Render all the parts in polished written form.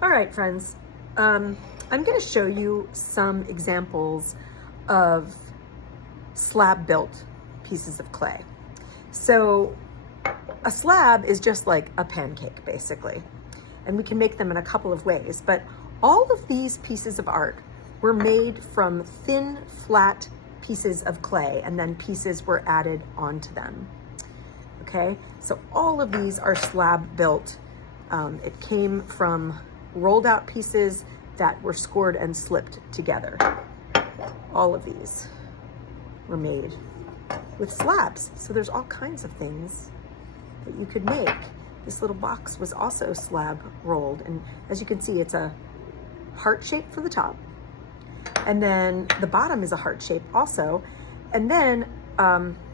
All right, friends, I'm going to show you some examples of slab built pieces of clay. So a slab is just like a pancake, basically, and we can make them in a couple of ways, but all of these pieces of art were made from thin, flat pieces of clay, and then pieces were added onto them. Okay, so all of these are slab built. It came from rolled out pieces that were scored and slipped together. All of these were made with slabs. So there's all kinds of things that you could make. This little box was also slab rolled. And as you can see, it's a heart shape for the top. And then the bottom is a heart shape also. And then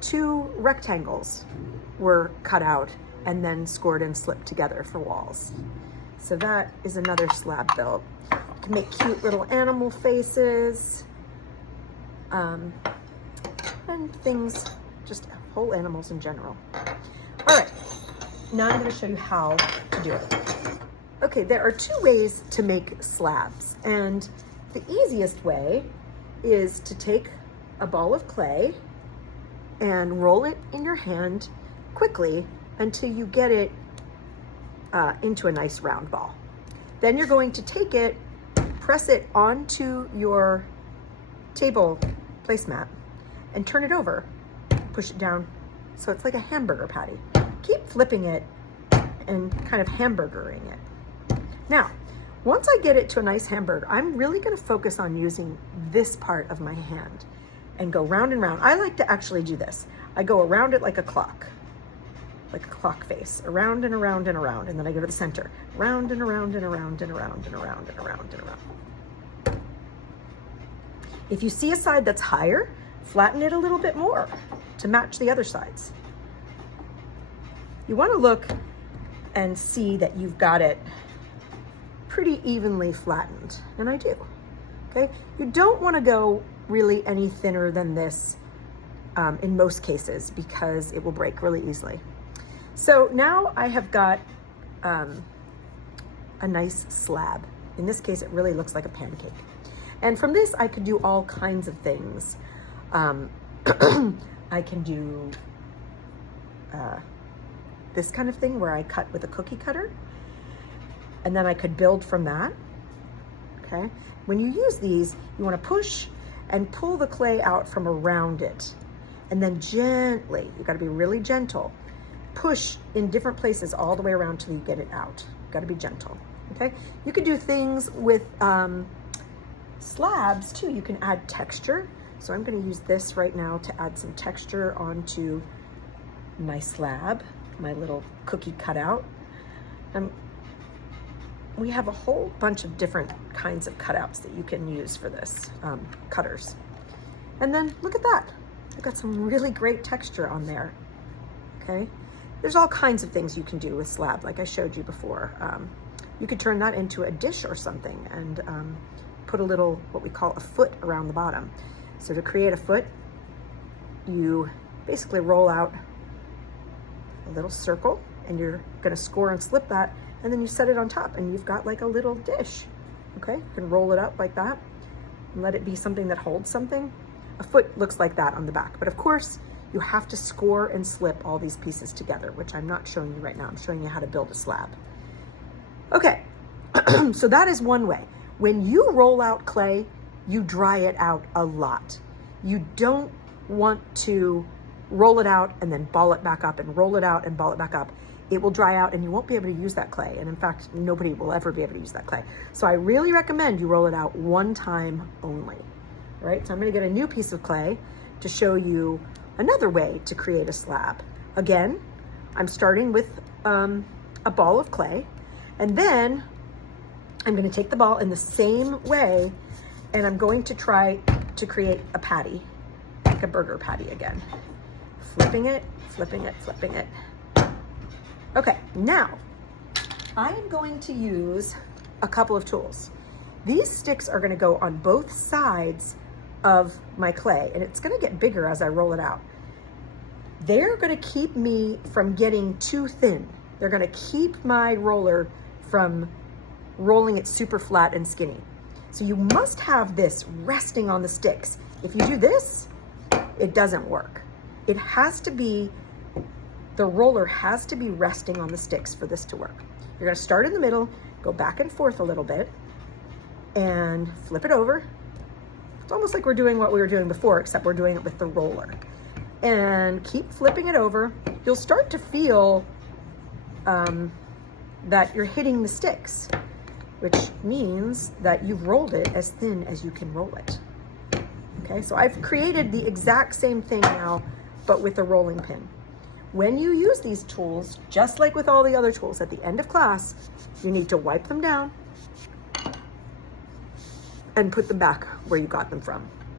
2 rectangles were cut out and then scored and slipped together for walls. So that is another slab built. You can make cute little animal faces and things, just whole animals in general. All right, now I'm going to show you how to do it. Okay, there are 2 ways to make slabs, and the easiest way is to take a ball of clay and roll it in your hand quickly until you get it into a nice round ball. Then you're going to take it, press it onto your table placemat, and turn it over. Push it down so it's like a hamburger patty. Keep flipping it and kind of hamburgering it. Now, once I get it to a nice hamburger, I'm really going to focus on using this part of my hand and go round and round. I like to actually do this. I go around it like a clock face, around and around and around, and then I go to the center, round and around and around and around and around and around and around. If you see a side that's higher, flatten it a little bit more to match the other sides. You want to look and see that you've got it pretty evenly flattened, and I do. Okay, you don't want to go really any thinner than this in most cases, because it will break really easily. So now I have got a nice slab. In this case, it really looks like a pancake. And from this, I could do all kinds of things. I can do this kind of thing where I cut with a cookie cutter, and then I could build from that. Okay. When you use these, you want to push and pull the clay out from around it, and then gently, you got to be really gentle, push in different places all the way around till you get it out. Got to be gentle. Okay. You could do things with slabs too. You can add texture. So I'm going to use this right now to add some texture onto my slab, my little cookie cutout. We have a whole bunch of different kinds of cutouts that you can use for this, cutters. And then look at that. I've got some really great texture on there. Okay. There's all kinds of things you can do with slab, like I showed you before. You could turn that into a dish or something and put a little, what we call a foot around the bottom. So to create a foot, you basically roll out a little circle, and you're gonna score and slip that, and then you set it on top, and you've got like a little dish. Okay, you can roll it up like that and let it be something that holds something. A foot looks like that on the back, but of course, you have to score and slip all these pieces together, which I'm not showing you right now. I'm showing you how to build a slab. Okay, so that is one way. When you roll out clay, you dry it out a lot. You don't want to roll it out and then ball it back up and roll it out and ball it back up. It will dry out and you won't be able to use that clay. And in fact, nobody will ever be able to use that clay. So I really recommend you roll it out one time only. All right, so I'm gonna get a new piece of clay to show you another way to create a slab. Again, I'm starting with a ball of clay, and then I'm going to take the ball in the same way, and I'm going to try to create a patty, like a burger patty again. Flipping it, flipping it, flipping it. Okay, now I am going to use a couple of tools. These sticks are going to go on both sides of my clay, and it's going to get bigger as I roll it out. They're going to keep me from getting too thin. They're going to keep my roller from rolling it super flat and skinny. So you must have this resting on the sticks. If you do this, it doesn't work. It has to be, the roller has to be resting on the sticks for this to work. You're gonna start in the middle, go back and forth a little bit, and flip it over. It's almost like we're doing what we were doing before, except we're doing it with the roller. And keep flipping it over. You'll start to feel that you're hitting the sticks, which means that you've rolled it as thin as you can roll it. Okay, so I've created the exact same thing now, but with a rolling pin. When you use these tools, just like with all the other tools, at the end of class, you need to wipe them down and put them back where you got them from.